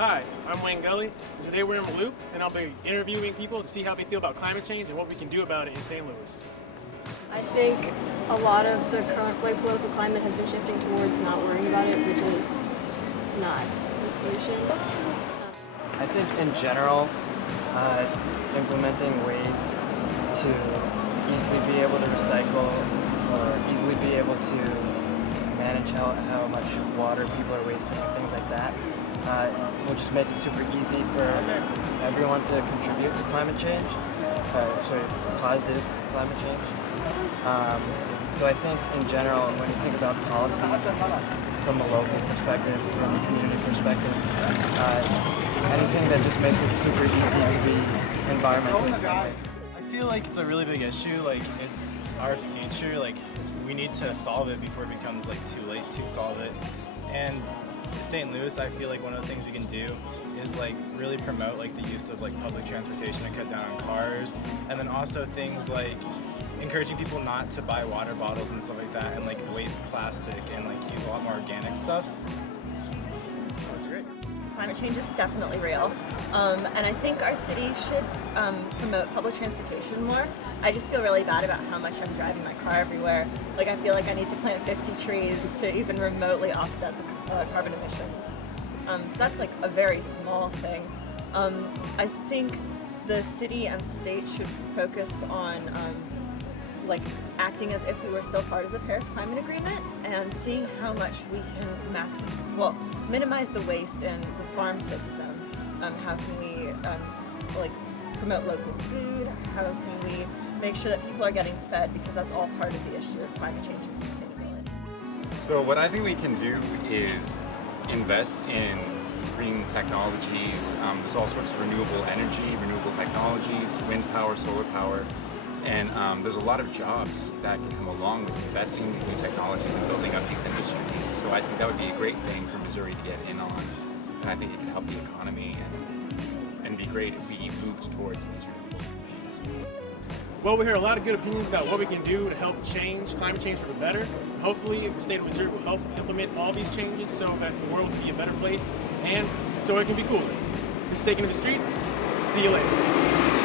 Hi, I'm Wayne Gully, and today we're in the Loop, and I'll be interviewing people to see how they feel about climate change and what we can do about it in St. Louis. I think a lot of the current political climate has been shifting towards not worrying about it, which is not the solution. I think in general, implementing ways to easily be able to recycle or easily be able to manage how much water people are wasting and things like that will just make it super easy for everyone to contribute to climate change, positive climate change. So I think in general, when you think about policies from a local perspective, from a community perspective, anything that just makes it super easy to be environmentally friendly. I feel like it's a really big issue. Like, it's our future. Like, we need to solve it before it becomes like too late to solve it. And St. Louis, I feel like one of the things we can do is like really promote like the use of like public transportation and cut down on cars, and then also things like encouraging people not to buy water bottles and stuff like that, and like waste plastic and like use a lot more organic stuff. That was great. Climate change is definitely real, and I think our city should promote public transportation more. I just feel really bad about how much I'm driving my car everywhere. Like, I feel like I need to plant 50 trees to even remotely offset the carbon emissions. So that's like a very small thing. I think the city and state should focus on like acting as if we were still part of the Paris Climate Agreement and seeing how much we can minimize the waste in the farm system. How can we like promote local food? How can we make sure that people are getting fed, because that's all part of the issue of climate change and sustainability. So what I think we can do is invest in green technologies. There's all sorts of renewable energy, renewable technologies, wind power, solar power. And there's a lot of jobs that can come along with investing in these new technologies and building up these industries. So I think that would be a great thing for Missouri to get in on. And I think it can help the economy and be great if we moved towards these renewable things. Well, we hear a lot of good opinions about what we can do to help change climate change for the better. Hopefully, the state of Missouri will help implement all these changes so that the world will be a better place and so it can be cooler. This is Takin to the streets. See you later.